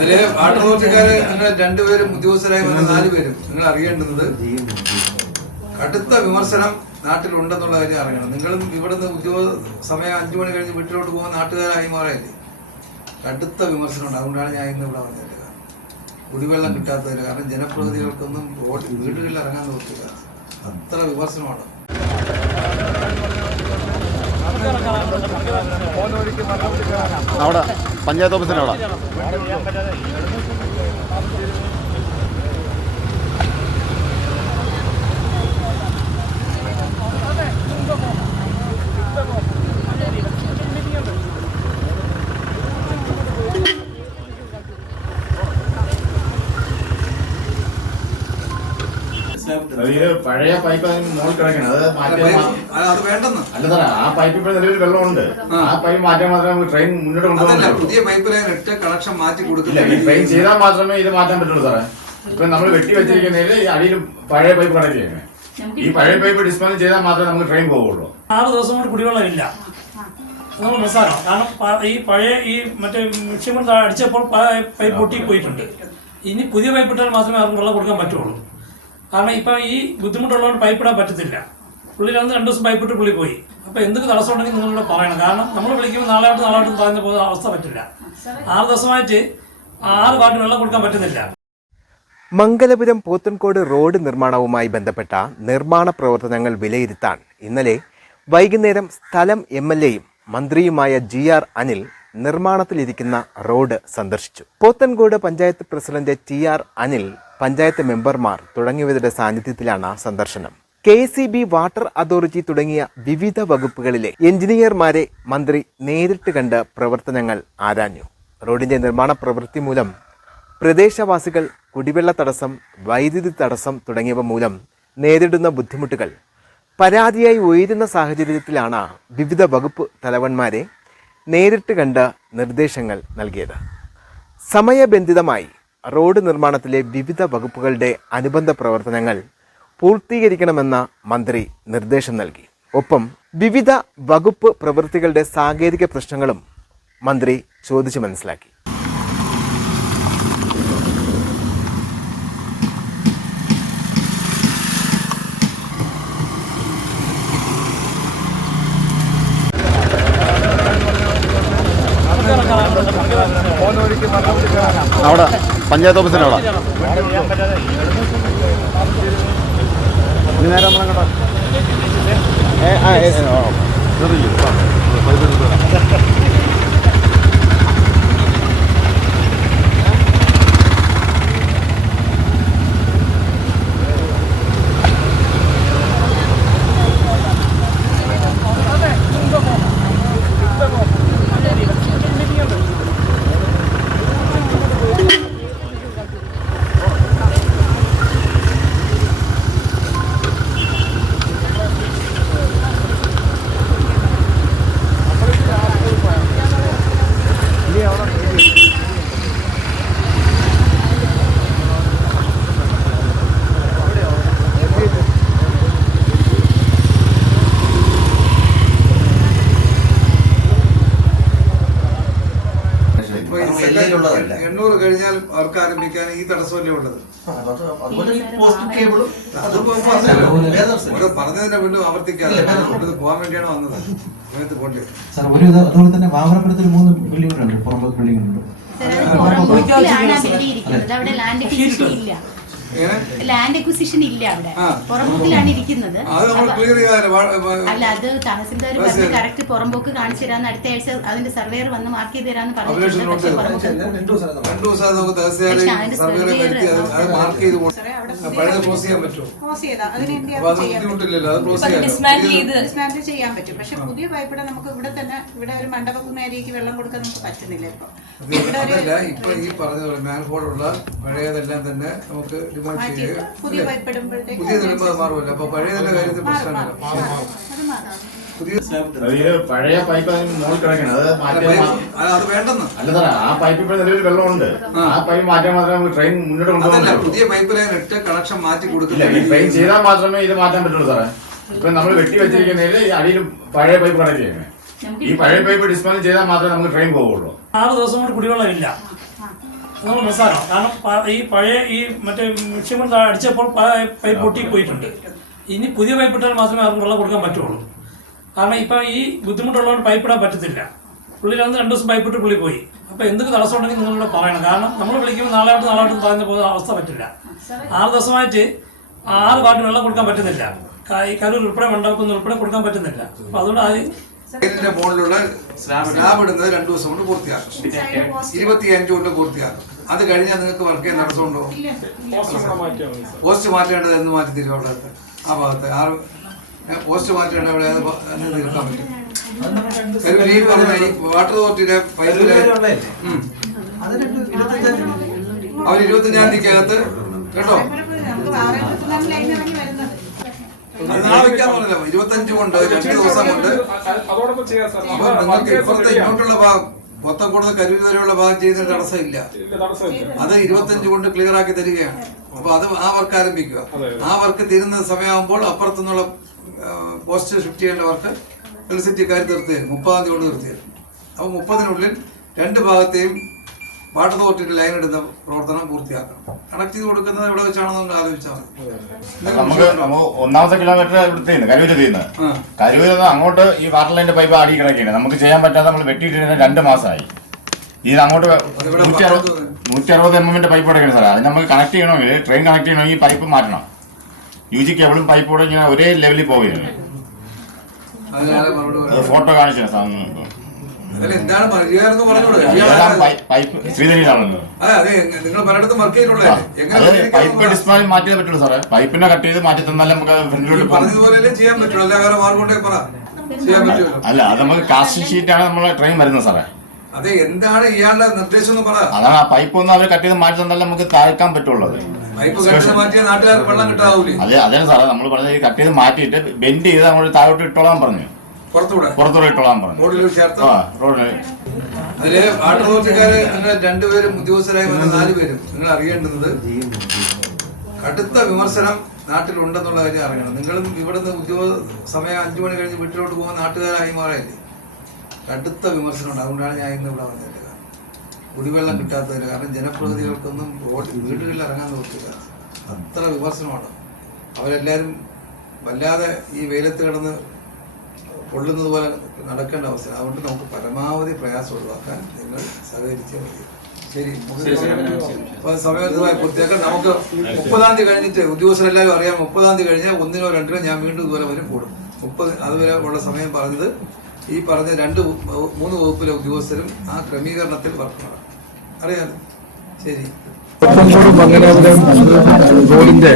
അതിൽ വാട്ടർ അതോറിറ്റിക്കാര് നിങ്ങൾ രണ്ടുപേരും ഉദ്യോഗസ്ഥരായി വന്ന നാല് പേരും നിങ്ങൾ അറിയേണ്ടുന്നത് കടുത്ത വിമർശനം നാട്ടിലുണ്ടെന്നുള്ള കാര്യം അറിയണം. നിങ്ങളും ഇവിടുന്ന് ഉദ്യോഗ സമയം അഞ്ചു മണി കഴിഞ്ഞ് വീട്ടിലോട്ട് പോകുന്ന നാട്ടുകാരായി മാറിയല്ലേ കടുത്ത വിമർശനമുണ്ട്. അതുകൊണ്ടാണ് ഞാൻ ഇന്ന് ഇവിടെ വന്നത്. കുടിവെള്ളം കിട്ടാത്തതിന് കാരണം ജനപ്രതിനിധികൾക്കൊന്നും വീടുകളിൽ ഇറങ്ങാൻ നോക്കില്ല. അത്ര വിമർശനമാണ്. അവിടെ പഞ്ചായത്ത് ഓഫീസിന്റെ ഇത് പഴയ പൈപ്പ് അതിന് മുകളിൽ കിടക്കണം. അത് മാറ്റാൻ അത് അത് വേണ്ടെന്ന്. അല്ല സാറേ ആ പൈപ്പ് ഇപ്പോൾ നിലവിൽ വെള്ളമുണ്ട്. ആ. പൈപ്പ് മാറ്റാൻ മാത്രമേ നമുക്ക് ട്രെയിൻ മുന്നോട്ട് അതല്ല കൊണ്ടുപോകാൻ പുതിയ പൈപ്പ് ലൈൻ കണക്ഷൻ മാറ്റി കൊടുക്കില്ല ഈ ട്രെയിൻ ചെയ്താൽ മാത്രമേ ഇത് മാറ്റാൻ പറ്റുള്ളൂ സാറേ. ഇപ്പൊ നമ്മൾ വെട്ടി വെച്ചിരിക്കുന്നതിൽ ഈ അടിയിൽ പഴയ പൈപ്പ് കിടക്കുകയാണ് ഈ പഴയ പൈപ്പ് ഡിസ്മാൻഡ് ചെയ്താൽ മാത്രമേ നമുക്ക് ട്രെയിൻ പോവുള്ളൂ. ആറ് ദിവസം കൊണ്ട് കുടിവെള്ളമില്ല. നമ്മൾ മനസ്സിലാക്കണം കാരണം പ- ഈ പഴയ ഈ മറ്റേ മിക്സി കൊണ്ട് അടിച്ചപ്പോൾ പ- പൈപ്പ് പൊട്ടി പോയിട്ടുണ്ട്. ഇനി പുതിയ പൈപ്പ് ഇട്ടാൽ മാത്രമേ അവർക്ക് വെള്ളം കൊടുക്കാൻ പറ്റുള്ളൂ. കാരണം ഇപ്പം ഈ ബുദ്ധിമുട്ടുള്ളതുകൊണ്ട് പൈപ്പ് ഇടാൻ പറ്റത്തില്ല. പുള്ളി രണ്ട് രണ്ട് ദിവസം പൈപ്പിട്ട് പുള്ളി പോയി. അപ്പോൾ എന്തൊക്കെ തടസ്സം ഉണ്ടെങ്കിൽ നിങ്ങളിവിടെ പറയണം. കാരണം നമ്മൾ വിളിക്കുമ്പോൾ നാളെയായിട്ട് നാളായിട്ട് പറയുന്ന പോകുന്ന അവസ്ഥ പറ്റില്ല. ആറ് ദിവസമായിട്ട് ആറ് പാട്ട് വെള്ളം കൊടുക്കാൻ പറ്റുന്നില്ല. മംഗലപുരം പോത്തൻകോട് റോഡ് നിർമ്മാണവുമായി ബന്ധപ്പെട്ട നിർമ്മാണ പ്രവർത്തനങ്ങൾ വിലയിരുത്താൻ ഇന്നലെ വൈകുന്നേരം സ്ഥലം എം എൽ എയും മന്ത്രിയുമായ ജി ആർ അനിൽ നിർമ്മാണത്തിലിരിക്കുന്ന റോഡ് സന്ദർശിച്ചു. Pothencode panchayat president T R Anil panchayat മെമ്പർമാർ തുടങ്ങിയവരുടെ സാന്നിധ്യത്തിലാണ് സന്ദർശനം. K C B water authority തുടങ്ങിയ വിവിധ വകുപ്പുകളിലെ എഞ്ചിനീയർമാരെ മന്ത്രി നേരിട്ട് കണ്ട് പ്രവർത്തനങ്ങൾ ആരാഞ്ഞു. റോഡിന്റെ നിർമ്മാണ പ്രവൃത്തി മൂലം പ്രദേശവാസികൾ കുടിവെള്ള തടസ്സം വൈദ്യുതി തടസ്സം തുടങ്ങിയവ മൂലം നേരിടുന്ന ബുദ്ധിമുട്ടുകൾ. പരാതിയായി ഉയരുന്ന സാഹചര്യത്തിലാണ് വിവിധ വകുപ്പ് തലവന്മാരെ നേരിട്ട് കണ്ട നിർദ്ദേശങ്ങൾ നൽകിയത്. സമയബന്ധിതമായി റോഡ് നിർമ്മാണത്തിലെ വിവിധ വകുപ്പുകളുടെ അനുബന്ധ പ്രവർത്തനങ്ങൾ പൂർത്തീകരിക്കണമെന്ന മന്ത്രി നിർദ്ദേശം നൽകി. ഒപ്പം വിവിധ വകുപ്പ് പ്രവൃത്തികളുടെ സാങ്കേതിക പ്രശ്നങ്ങളും മന്ത്രി ചോദിച്ചു മനസ്സിലാക്കി. പഞ്ചായത്ത് ഓഫീസിന്റെ അവിടെ ഏ ചെറിയ, കഴിഞ്ഞാൽ അവർക്ക് ആരംഭിക്കാൻ ഈ തടസ്സമല്ലേ ഉള്ളത്. പറഞ്ഞതിന്റെ വീണ്ടും ആവർത്തിക്കാതെ പോകാൻ വേണ്ടിയാണ് വന്നത്. സമയത്ത് പോണ്ടേ സാർ ഒരു അതുപോലെ തന്നെ വാമനപുരത്തിൽ മൂന്ന് ബിൽഡിംഗ് ഉണ്ട്. പുറമ്പ് ബിൽഡിംഗ് ഉണ്ട്. അവിടെ ലാൻഡ് ഇല്ല. ലാൻഡ് അക്വിസിഷൻ ഇല്ല അവിടെ. പുറമ്പോക്കിലാണ് ഇരിക്കുന്നത്. അത് നമ്മൾ ക്ലിയർ ചെയ്താലേ അല്ല അത് തഹസിൽദാർ പറഞ്ഞ് കറക്റ്റ് പുറമ്പോക്ക് കാണിച്ചു തരാന്ന് അടുത്ത ആഴ്ച അതിന്റെ സർവേയർ വന്ന് മാർക്ക് ചെയ്ത് തരാന്ന് ഡിസ്മാൻഡിൽ ചെയ്യാൻ പറ്റും. പക്ഷെ പുതിയ പൈപ്പിടെ നമുക്ക് ഇവിടെ തന്നെ ഇവിടെ ഒരു മണ്ഡപക്കുന്ന ഏരിയക്ക് വെള്ളം കൊടുക്കാൻ നമുക്ക് പറ്റുന്നില്ല ഇപ്പൊ. ഈ പറഞ്ഞ പോലെ മാൻഹോളുള്ള പഴയതെല്ലാം തന്നെ നമുക്ക് പുതിയ പൈപ്പ് ഇടുമ്പോഴത്തേക്ക് പുതിയ വരുമ്പോൾ അത് മാറുമല്ലോ. അപ്പൊ പഴയതിന്റെ കാര്യത്തിൽ ഇത് പഴയ പൈപ്പ് മുകളിൽ കിടക്കണം. അത് അത് വേണ്ടെന്ന്. അല്ല സാറേ ആ പൈപ്പ് ഇപ്പോൾ നിലവിൽ വെള്ളമുണ്ട്. ആ. പൈപ്പ് മാറ്റാൻ മാത്രമേ നമുക്ക് ട്രെയിൻ മുന്നോട്ട് കൊണ്ടുപോകാൻ പുതിയ പൈപ്പ് ലൈൻ ഇട്ട് കണക്ഷൻ മാറ്റി കൊടുക്കില്ല ഈ ട്രെയിൻ ചെയ്താൽ മാത്രമേ ഇത് മാറ്റാൻ പറ്റുള്ളൂ സാറേ. ഇപ്പൊ നമ്മൾ വെട്ടി വെച്ചിരിക്കുന്നതിൽ ഈ അടിയിൽ പഴയ പൈപ്പ് കിടക്കുകയാണ് ഈ പഴയ പൈപ്പ് ഡിസ്മാൻഡ് ചെയ്താൽ മാത്രമേ നമുക്ക് ട്രെയിൻ പോവുള്ളൂ. ആറ് ദിവസം കൊണ്ട് കുടിവെള്ളമില്ല നമ്മൾ മനസ്സിലാക്കണം കാരണം ഈ പഴയ ഈ മറ്റേ മിഷ്യങ്ങൾ അടിച്ചപ്പോൾ പ- പൈപ്പ് പൊട്ടി പോയിട്ടുണ്ട്. ഇനി പുതിയ പൈപ്പ് ഇട്ടാൽ മാത്രമേ അവർക്ക് വെള്ളം കൊടുക്കാൻ പറ്റുള്ളൂ. കാരണം ഇപ്പം ഈ ബുദ്ധിമുട്ടുള്ളവർ പൈപ്പ് ഇടാൻ പറ്റത്തില്ല. പുള്ളി വന്ന് രണ്ട് ദിവസം പൈപ്പ് ഇട്ട് പുള്ളി പോയി. അപ്പോൾ എന്തൊക്കെ തടസ്സം ഉണ്ടെങ്കിൽ നിങ്ങളോട് പറയണം. കാരണം നമ്മൾ വിളിക്കുമ്പോൾ നാളെയായിട്ട് നാളെയായിട്ട് പറഞ്ഞ പോകുന്ന അവസ്ഥ പറ്റില്ല. ആറ് ദിവസമായിട്ട് ആറ് വാർഡ് വെള്ളം കൊടുക്കാൻ പറ്റുന്നില്ല. ഈ കരൂർ ഉൾപ്പെടെ മണ്ഡപത്തിൽ ഉൾപ്പെടെ കൊടുക്കാൻ പറ്റുന്നില്ല. അപ്പോൾ അതുകൊണ്ട് അത് ഇതിന്റെ മുകളിലുള്ള സ്ലാബ് ഇടുന്നത് രണ്ടു ദിവസം കൊണ്ട് പൂർത്തിയാക്കും. ഇരുപത്തി അഞ്ച് കൊണ്ട് പൂർത്തിയാക്കും. അത് കഴിഞ്ഞാൽ നിങ്ങൾക്ക് വർക്ക് ചെയ്യാൻ തടസ്സമുണ്ടോ? പോസ്റ്റ് മാറ്റേണ്ടത് എന്ന് മാറ്റി തരും അവിടെ? ആ ഭാഗത്ത്. ആറ് പോസ്റ്റ് മാറ്റേണ്ട അവിടെ അത് തീർക്കാൻ പറ്റും. ലീവ് പറഞ്ഞ ഈ വാട്ടർ അതോറിറ്റിയുടെ പൈപ്പിൽ അവർ ഇരുപത്തഞ്ചാം തീയതിക്കകത്ത് കേട്ടോ? ഇരുപത്തഞ്ച് കൊണ്ട് രണ്ട് ദിവസം കൊണ്ട്. അപ്പൊ നിങ്ങൾക്ക് ഇപ്പുറത്തെ ഇങ്ങോട്ടുള്ള ഭാഗം മൊത്തം കൂടുതൽ കരുവി വരെയുള്ള ഭാഗം ചെയ്യുന്ന തടസ്സമില്ല. അത് ഇരുപത്തഞ്ച് കൊണ്ട് ക്ലിയർ ആക്കി തരികയാണ്. അപ്പൊ അത് ആ വർക്ക് ആരംഭിക്കുക. ആ വർക്ക് തീരുന്ന സമയമാകുമ്പോൾ അപ്പുറത്തുനിന്നുള്ള പോസ്റ്റ് ഷിഫ്റ്റ് ചെയ്യേണ്ട വർക്ക് എലക്ട്രിസിറ്റിക്കാർ തീർത്തു തരും. മുപ്പതാം തീയതി കൊണ്ട് തീർത്തു തരും. അപ്പൊ മുപ്പതിനുള്ളിൽ രണ്ട് ഭാഗത്തെയും വാട്ടർ അതോറിറ്റിയുടെ ലൈൻ എടുത്ത പ്രവർത്തനം പൂർത്തിയാക്കണം. കണക്ട് ചെയ്ത് കൊടുക്കുന്നത് എവിടെ വെച്ചാണെന്ന് നമുക്ക് ആലോചിച്ചാൽ മതി. നമുക്ക് ഒന്നാമത്തെ കിലോമീറ്റർ ഇവിടുത്തെ കരൂര് നിന്ന് അങ്ങോട്ട് ഈ വാട്ടർ ലൈന്റെ പൈപ്പ് അടി കിടക്കുകയാണ് നമുക്ക് ചെയ്യാൻ പറ്റാതെ നമ്മൾ വെട്ടിയിട്ടിരുന്ന രണ്ട് മാസമായി ഇത് അങ്ങോട്ട് നൂറ്റി അറുപത് എം എമ്മിന്റെ പൈപ്പ് എടുക്കണം സാറേ. അത് നമുക്ക് കണക്ട് ചെയ്യണമെങ്കിൽ ട്രെയിൻ കണക്ട് ചെയ്യണമെങ്കിൽ ഈ പൈപ്പ് മാറ്റണം. യു ജി കേബിളും പൈപ്പ് കൂടെ ഇങ്ങനെ ഒരേ ലെവലിൽ പോവുകയാണ്. ഫോട്ടോ കാണിച്ചു സാറിന് എന്താണ് പരിഹാരം എന്ന് പറഞ്ഞു അതെ നിങ്ങൾ പലയിടത്തും വർക്ക് പൈപ്പ് ഡിസ്പ്ലേ മാറ്റിയേ പറ്റുള്ളൂ സാറേ. പൈപ്പിനെ കട്ട് ചെയ്ത് മാറ്റി തന്നാലേ നമുക്ക് ഫ്രണ്ടിലോട്ട് പോകും ചെയ്യാൻ പറ്റുള്ളൂ? അല്ല വേറെ മാർഗം പറ. ചെയ്യാൻ പറ്റുമോ അല്ല അത് നമുക്ക് കാസ്റ്റിംഗ് ആണ് നമ്മളെ ട്രെയിൻ വരുന്നത് സാറേ. അതെ എന്താണ് ഇയാളുടെ നിർദ്ദേശം എന്ന് പറ. അതാണ് ആ പൈപ്പ് ഒന്ന് അവർ കട്ട് ചെയ്ത് മാറ്റി തന്നാലേ നമുക്ക് താഴ്ക്കാൻ പറ്റുള്ളൂ അത്. പൈപ്പ് കെട്ടിന് മാറ്റിയ നാട്ടുകാർക്ക് വെള്ളം കിട്ടാവൂലേ? അതെ അതേ സാറേ. നമ്മൾ പറഞ്ഞത് കട്ട് ചെയ്ത് മാറ്റിയിട്ട് ബെൻഡ് ചെയ്ത് അങ്ങോട്ട് താഴോട്ട് ഇട്ടോളാൻ പറഞ്ഞു. ഇട്ടോളാൻ പറഞ്ഞു. ആ റോഡിൽ അതിൽ വാട്ടർ അതോറിറ്റിക്കാര് നിങ്ങൾ രണ്ടുപേരും ഉദ്യോഗസ്ഥരായി വന്ന നാല് പേരും. നിങ്ങൾ അറിയേണ്ടുന്നത് കടുത്ത വിമർശനം നാട്ടിലുണ്ടെന്നുള്ള കാര്യം അറിയണം. നിങ്ങളും ഇവിടുന്ന് ഉദ്യോഗ സമയം അഞ്ചു മണി കഴിഞ്ഞ് വീട്ടിലോട്ട് പോകുന്ന നാട്ടുകാരായി മാറിയില്ലേ കടുത്ത വിമർശനമുണ്ട് അതുകൊണ്ടാണ് ഞാൻ ഇന്ന് ഇവിടെ വന്നത്. കുടിവെള്ളം കിട്ടാത്തതിന് കാരണം ജനപ്രതിനിധികൾക്കൊന്നും റോഡ് വീടുകളിൽ ഇറങ്ങാൻ നോക്കില്ല അത്ര വിമർശനമാണ്. അവരെല്ലാവരും വല്ലാതെ ഈ വെയിലത്ത് കിടന്ന് പൊള്ളുന്നത് പോലെ നടക്കേണ്ട അവസ്ഥ അതുകൊണ്ട് നമുക്ക് പരമാവധി പ്രയാസം ഒഴിവാക്കാൻ നിങ്ങൾ സഹകരിച്ചേ മതി. ശരി. സമയത്തുമായി പൂർത്തിയാക്കാൻ നമുക്ക് മുപ്പതാം തീയതി കഴിഞ്ഞിട്ട് ഉദ്യോഗസ്ഥരെല്ലാവരും അറിയാം. മുപ്പതാം തീയതി കഴിഞ്ഞാൽ ഒന്നിനോ രണ്ടിനോ ഞാൻ വീണ്ടും ഇതുവരെ വരും കൂടും. മുപ്പത് അതുവരെ ഉള്ള സമയം പറഞ്ഞത് ഈ പറഞ്ഞ രണ്ട് മൂന്ന് വകുപ്പിലെ ഉദ്യോഗസ്ഥരും ആ ക്രമീകരണത്തിൽ വർക്ക് നടക്കും അറിയാലോ? ശരി. റോഡിന്റെ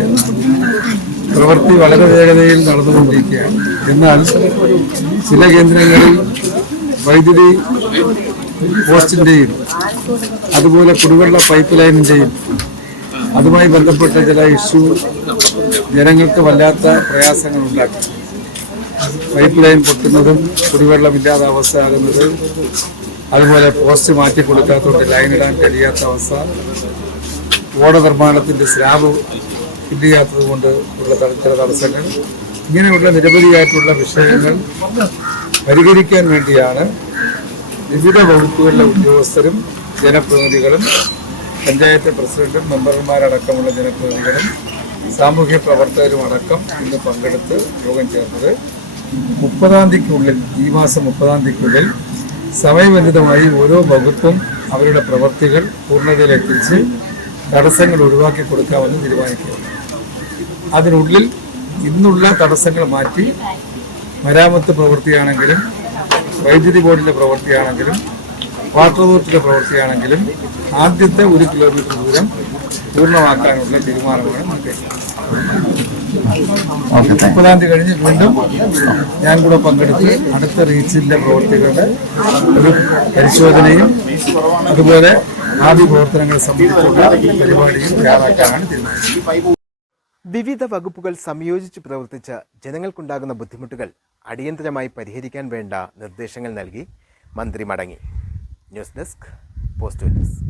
പ്രവൃത്തി വളരെ വേഗതയിൽ നടന്നുകൊണ്ടിരിക്കുകയാണ്. എന്നാൽ ചില കേന്ദ്രങ്ങളിൽ വൈദ്യുതി പോസ്റ്റിന്റെയും അതുപോലെ കുടിവെള്ള പൈപ്പ് ലൈനിന്റെയും അതുമായി ബന്ധപ്പെട്ട ചില ഇഷ്യൂ ജനങ്ങൾക്ക് വല്ലാത്ത പ്രയാസങ്ങൾ ഉണ്ടാക്കി പൈപ്പ് ലൈൻ പൊട്ടുന്നതും കുടിവെള്ളമില്ലാത്ത അവസ്ഥ ആകുന്നത് അതുപോലെ പോസ്റ്റ് മാറ്റി കൊടുക്കാത്തതുകൊണ്ട് ലൈൻ ഇടാൻ കഴിയാത്ത അവസ്ഥ. ഓട നിർമ്മാണത്തിന്റെ സ്ലാബ് ഫില്ല് ചെയ്യാത്തത് കൊണ്ട് ഉള്ള ചില തടസ്സങ്ങൾ. ഇങ്ങനെയുള്ള നിരവധിയായിട്ടുള്ള വിഷയങ്ങൾ പരിഹരിക്കാൻ വേണ്ടിയാണ് വിവിധ വകുപ്പുകളിലെ ഉദ്യോഗസ്ഥരും ജനപ്രതിനിധികളും പഞ്ചായത്ത് പ്രസിഡന്റും മെമ്പർമാരടക്കമുള്ള ജനപ്രതിനിധികളും സാമൂഹ്യ പ്രവർത്തകരും അടക്കം ഇന്ന് പങ്കെടുത്ത് യോഗം ചേർന്നത്. മുപ്പതാം തീയതിക്കുള്ളിൽ ഈ മാസം മുപ്പതാം തീയതിക്കുള്ളിൽ സമയബന്ധിതമായി ഓരോ വകുപ്പും അവരുടെ പ്രവൃത്തികൾ പൂർണതയിലെത്തിച്ച് തടസ്സങ്ങൾ ഒഴിവാക്കി കൊടുക്കാമെന്ന് തീരുമാനിക്കുകയാണ്. അതിനുള്ളിൽ ഇന്നുള്ള തടസ്സങ്ങൾ മാറ്റി മരാമത്ത് പ്രവൃത്തിയാണെങ്കിലും വൈദ്യുതി ബോർഡിന്റെ പ്രവൃത്തിയാണെങ്കിലും വാട്ടർ അതോറിറ്റിയുടെ പ്രവൃത്തിയാണെങ്കിലും ആദ്യത്തെ ഒരു കിലോമീറ്റർ ദൂരം പൂർണമാക്കാനുള്ള തീരുമാനമാണ് മുപ്പതാം തീയതി കഴിഞ്ഞ് വീണ്ടും ഞാൻ കൂടെ പങ്കെടുത്ത് അടുത്ത റീച്ചിന്റെ പ്രവർത്തികളുടെ ഒരു പരിശോധനയും അതുപോലെ ആദ്യ പ്രവർത്തനങ്ങളെ വിവിധ വകുപ്പുകൾ സംയോജിച്ച് പ്രവർത്തിച്ച് ജനങ്ങൾക്കുണ്ടാകുന്ന ബുദ്ധിമുട്ടുകൾ അടിയന്തരമായി പരിഹരിക്കാൻ വേണ്ട നിർദ്ദേശങ്ങൾ നൽകി മന്ത്രി മടങ്ങി. News desk post news